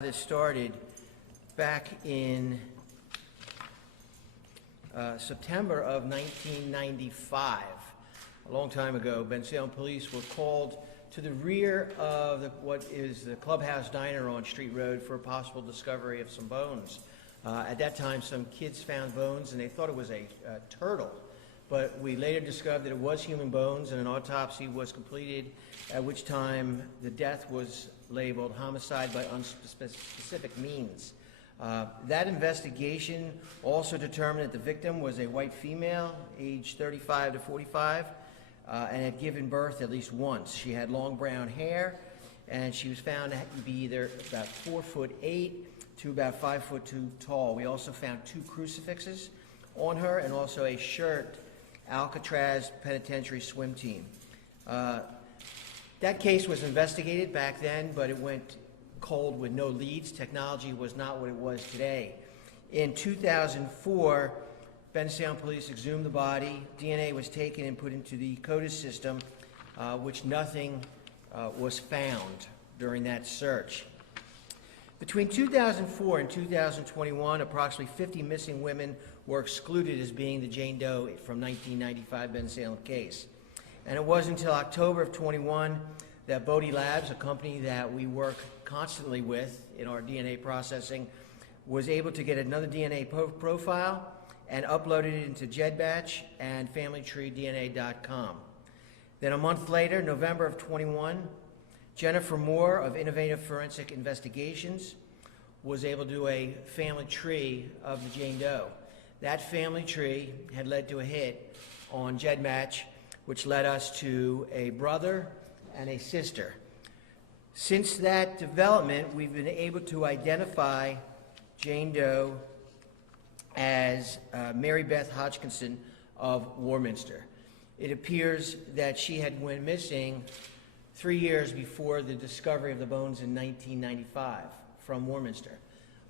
This started back in September of 1995. A long time ago, Bensalem police were called to the rear of what is the Clubhouse Diner on Street Road for a possible discovery of some bones. At that time, some kids found bones and they thought it was a turtle, but we later discovered that it was human bones, and an autopsy was completed, at which time the death was labeled homicide by unspecific means. That investigation also determined that the victim was a white female, aged 35 to 45, and had given birth at least once. She had long brown hair, and she was found to be either about 4'8" to about 5'2" tall. We also found 2 crucifixes on her, and also a shirt, Alcatraz Penitentiary Swim Team. That case was investigated back then, but it went cold with no leads. Technology was not what it was today. In 2004, Bensalem police exhumed the body. DNA was taken and put into the CODIS system, which nothing was found during that search. Between 2004 and 2021, approximately 50 missing women were excluded as being the Jane Doe from 1995 Bensalem case. And it wasn't until October of 21 that Bodie Labs, a company that we work constantly with in our DNA processing, was able to get another DNA profile and uploaded it into GEDbatch and FamilyTreeDNA.com. Then a month later, November of 21, Jennifer Moore of Innovative Forensic Investigations was able to do a family tree of the Jane Doe. That family tree had led to a hit on GEDmatch, which led us to a brother and a sister. Since that development, we've been able to identify Jane Doe as Mary Beth Hodgkinson of Warminster. It appears that she had went missing 3 years before the discovery of the bones in 1995 from Warminster.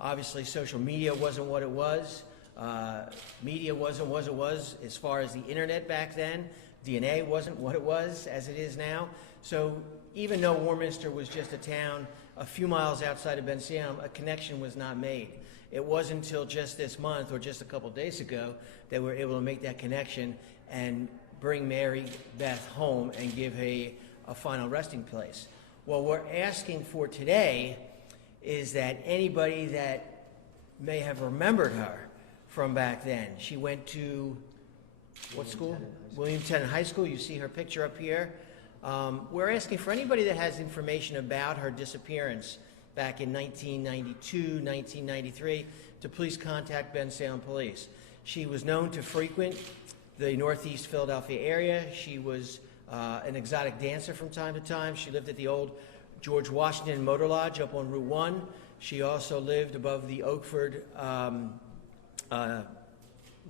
Obviously, social media wasn't what it was. Media wasn't what it was as far as the internet back then. DNA wasn't what it was as it is now. So even though Warminster was just a town a few miles outside of Bensalem, a connection was not made. It wasn't until just this month or just a couple days ago that we were able to make that connection and bring Mary Beth home and give her a final resting place. What we're asking for today is that anybody that may have remembered her from back then. She went to what school? William Tennant High School. You see her picture up here. We're asking for anybody that has information about her disappearance back in 1992, 1993, to please contact Bensalem Police. She was known to frequent the Northeast Philadelphia area. She was an exotic dancer from time to time. She lived at the old George Washington Motor Lodge up on Route 1. She also lived above the Oakford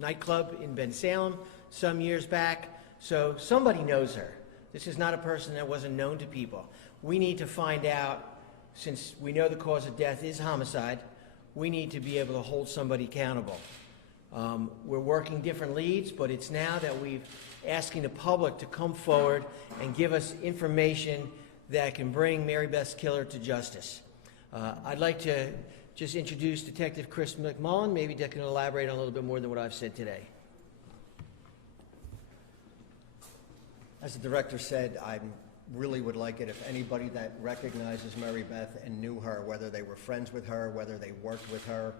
nightclub in Bensalem some years back. So somebody knows her. This is not a person that wasn't known to people. We need to find out, since we know the cause of death is homicide, we need to be able to hold somebody accountable. We're working different leads, but it's now that we're asking the public to come forward and give us information that can bring Mary Beth's killer to justice. I'd like to just introduce Detective Chris McMullen. Maybe they can elaborate on a little bit more than what I've said today. As the director said, I really would like it if anybody that recognizes Mary Beth and knew her, whether they were friends with her, whether they worked with her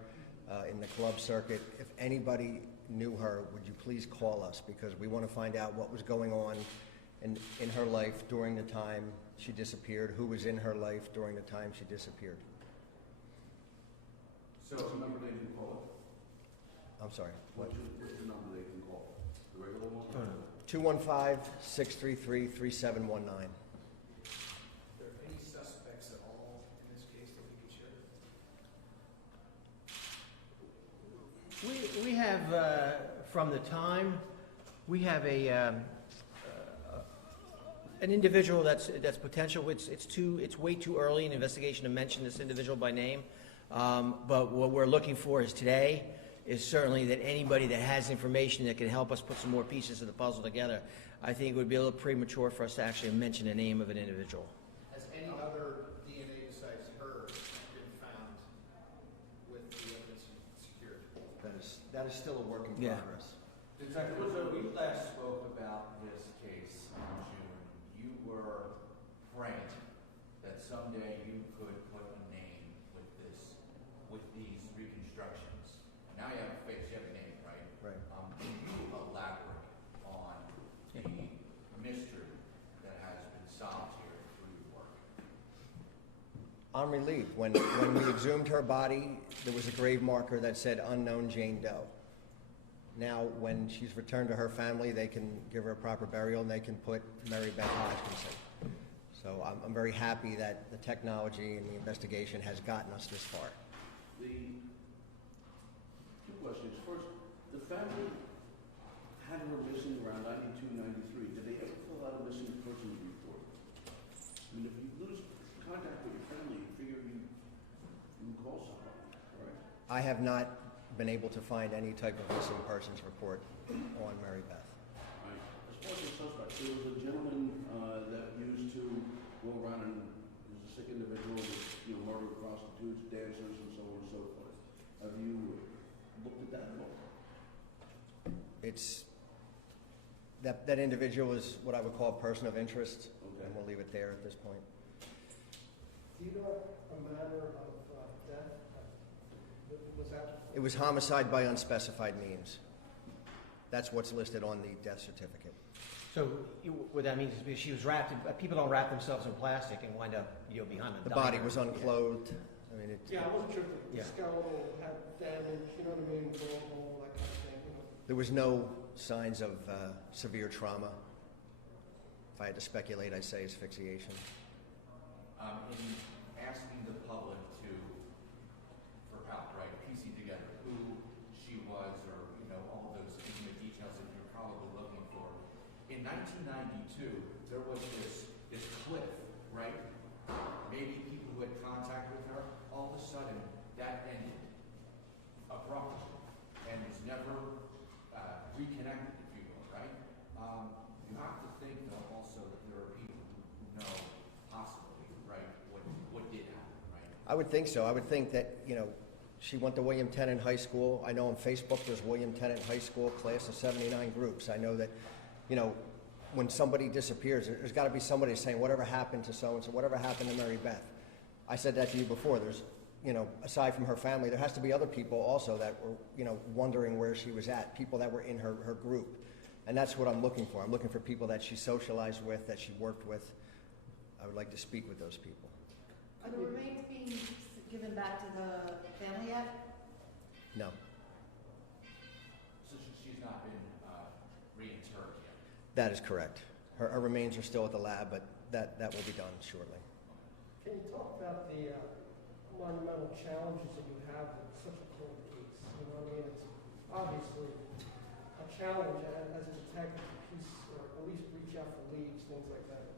in the club circuit, if anybody knew her, would you please call us, because we want to find out what was going on in her life during the time she disappeared, who was in her life during the time she disappeared. So what's the number they can call it? I'm sorry, what? What's the number they can call? The regular one? 215-633-3719. Are there any suspects at all in this case that we could share? We have, from the time, we have an individual that's potential. It's way too early in the investigation to mention this individual by name. But what we're looking for is today is certainly that anybody that has information that can help us put some more pieces of the puzzle together. I think it would be a little premature for us to actually mention the name of an individual. Has any other DNA besides hers been found Yeah. progress. Detective, when we last spoke about this case in June, you were praying that someday you could put a name with these reconstructions. Now you have a face, you have a name, right? Right. Can you elaborate on the mystery that has been solved here through your work? I'm relieved. When we exhumed her body, there was a grave marker that said unknown Jane Doe. Now, when she's returned to her family, they can give her a proper burial and they can put Mary Beth Hodgkinson. So I'm very happy that the technology and the investigation has gotten us this far. The two questions. First, the family had her missing around 92, 93. Did they ever fill out a missing persons report? I mean, if you lose contact with your family, you figure you can call somebody, correct? I have not been able to find any type of missing persons report on Mary Beth. Right. As far as the suspect, there was a gentleman that used to go around and was a sick individual with, murdered prostitutes, dancers, and so on and so forth. Have you looked at that at all? It's that individual is what I would call a person of interest, Okay. and we'll leave it there at this point. Do you know a manner of death? Was that? It was homicide by unspecified means. That's what's listed on the death certificate. So what that means is because she was wrapped in, people don't wrap themselves in plastic and wind up, behind a The diner. body was unclothed. I mean, Yeah, I wasn't sure if the Yeah. skeletal had damage, you know what I mean, all that kind of thing, there was no signs of severe trauma. If I had to speculate, I'd say asphyxiation. In asking the public for help, right, piecing together who she was or, all those intimate details that you're probably looking for. In 1992, there was this cliff, right? Maybe people who had contact with her, all of a sudden that ended abruptly and was never reconnected, if you will, right? You have to think, though, also that there are people who know possibly, right, what did happen, right? I would think so. I would think that, she went to William Tennant High School. I know on Facebook there's William Tennant High School class of 79 groups. I know that, when somebody disappears, there's got to be somebody saying, whatever happened to so-and-so, whatever happened to Mary Beth. I said that to you before. There's, aside from her family, there has to be other people also that were, wondering where she was at, people that were in her group. And that's what I'm looking for. I'm looking for people that she socialized with, that she worked with. I would like to speak with those people. Are the remains being given back to the family yet? No. So she's not been reinterred yet. That is correct. Her remains are still at the lab, but that will be done shortly. Can you talk about the monumental challenges that you have with such a cold case? You know what I mean? It's obviously a challenge as a detective to piece, or at least reach out for leads, things like that.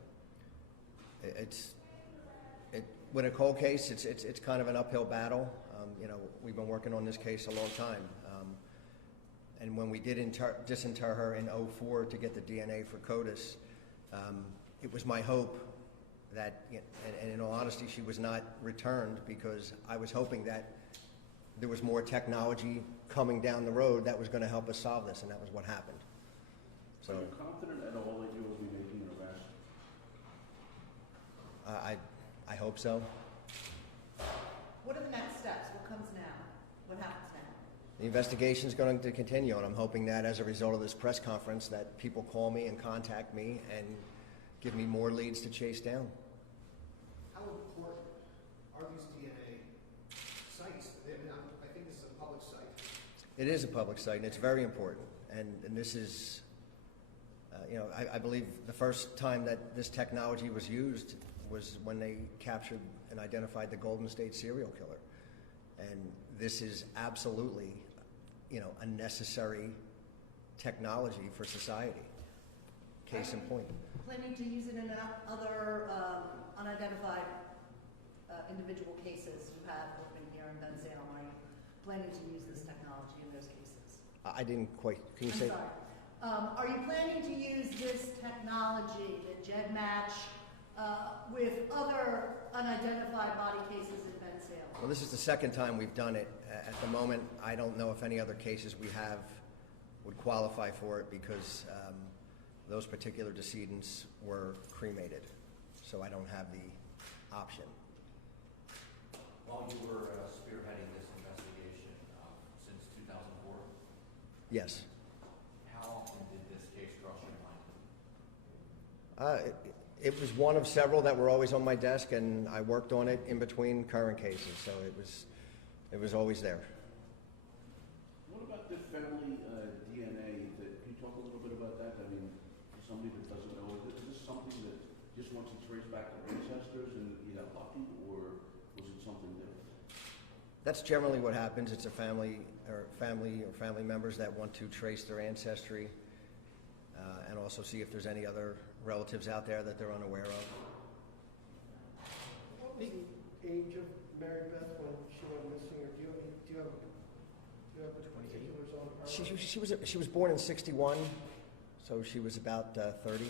With a cold case, it's kind of an uphill battle. We've been working on this case a long time. And when we did disinter her in 2004 to get the DNA for CODIS, it was my hope that, and in all honesty, she was not returned because I was hoping that there was more technology coming down the road that was going to help us solve this, and that was what happened. So Are you confident at all that you will be making an arrest? I hope so. What are the next steps? What comes now? What happens now? The investigation is going to continue, and I'm hoping that as a result of this press conference that people call me and contact me and give me more leads to chase down. How important are these DNA sites? I think this is a public site. It is a public site, and it's very important. And this is, I believe the first time that this technology was used was when they captured and identified the Golden State serial killer. And this is absolutely, a necessary technology for society. Case in point. Planning to use it in other unidentified individual cases you have open here in Bensalem? Are you planning to use this technology in those cases? I didn't quite, can you I'm say? sorry. Are you planning to use this technology, the GEDmatch, with other unidentified body cases in Bensalem? Well, this is the second time we've done it. At the moment, I don't know if any other cases we have would qualify for it because those particular decedents were cremated, so I don't have the option. While you were spearheading this investigation since 2004, Yes. how often did this case cross your mind? It was one of several that were always on my desk, and I worked on it in between current cases, so it was always there. What about the family DNA? Can you talk a little bit about that? I mean, for somebody that doesn't know, is this something that just wants to trace back to ancestors and you got lucky, or was it something different? That's generally what happens. It's a family members that want to trace their ancestry and also see if there's any other relatives out there that they're unaware of. What was the age of Mary Beth when she went missing, or do you have the particulars on her? She was born in '61, so she was about 30,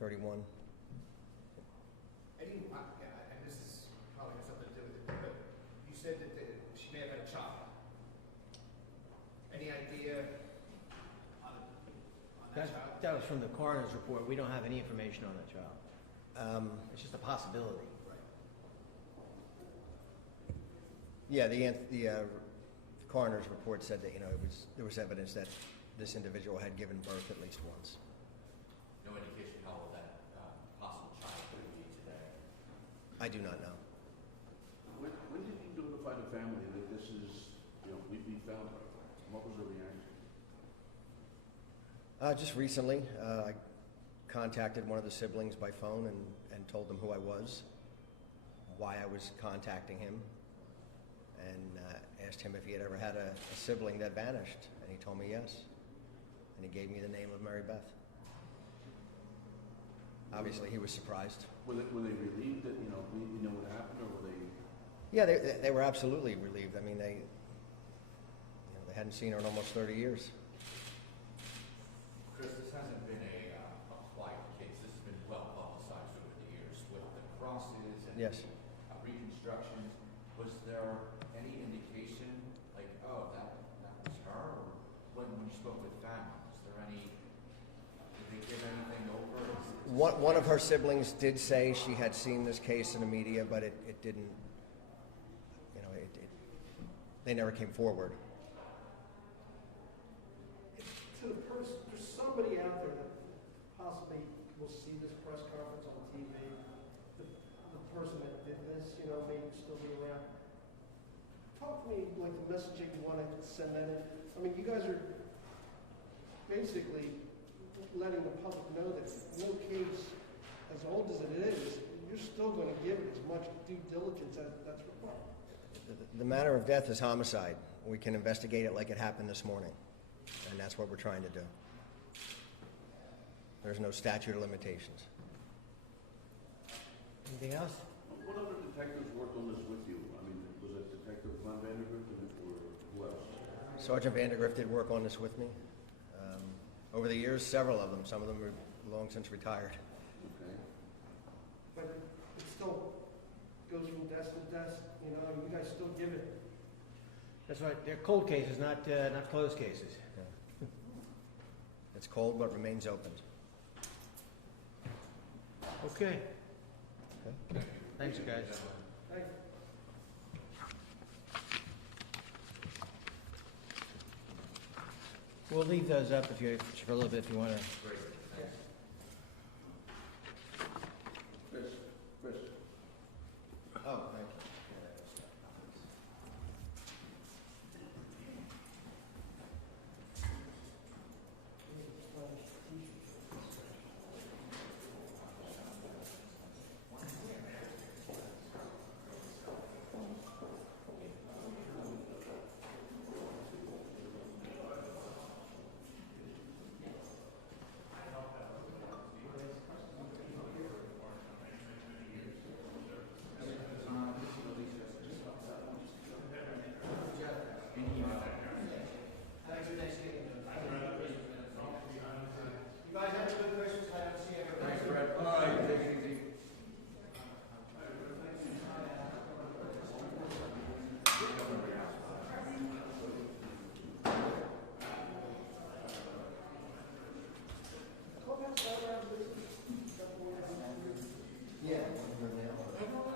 31. And this is probably has something to do with it, but you said that she may have had a child. Any idea on that child? That was from the coroner's report. We don't have any information on that child. It's just a possibility. Right. Yeah, the coroner's report said that there was evidence that this individual had given birth at least once. No indication how old that possible child could be today. I do not know. When did you notify the family that this is, we found her? What was the reaction? Just recently, I contacted one of the siblings by phone and told them who I was, why I was contacting him, and asked him if he had ever had a sibling that vanished, and he told me yes. And he gave me the name of Mary Beth. Obviously, he was surprised. Were they relieved that, we know what happened, or were they? Yeah, they were absolutely relieved. I mean, they hadn't seen her in almost 30 years. Chris, this hasn't been a quiet case. This has been well publicized over the years with the crosses and Yes. reconstructions. Was there any indication, like, oh, that was her? Or when you spoke with family, was there any, did they give anything over? One of her siblings did say she had seen this case in the media, but it didn't, they never came forward. To the person, there's somebody out there that possibly will see this press conference on TV. The person that did this, may still be around. Talk to me like the message that you want to send in. I mean, you guys are basically letting the public know that no case, as old as it is, you're still going to give it as much due diligence as that's required. The matter of death is homicide. We can investigate it like it happened this morning, and that's what we're trying to do. There's no statute of limitations. Anything else? What other detectives worked on this with you? I mean, was it Detective Von Vandergrift or who else? Sergeant Vandergrift did work on this with me. Over the years, several of them. Some of them are long since retired. Okay. But it still goes from desk to desk, you guys still give it. That's right. They're cold cases, not closed cases. It's cold but remains open. Okay. Thanks, guys. Thank you. We'll leave those up for a little bit if you want to. Chris. Oh, thank you. her now? I don't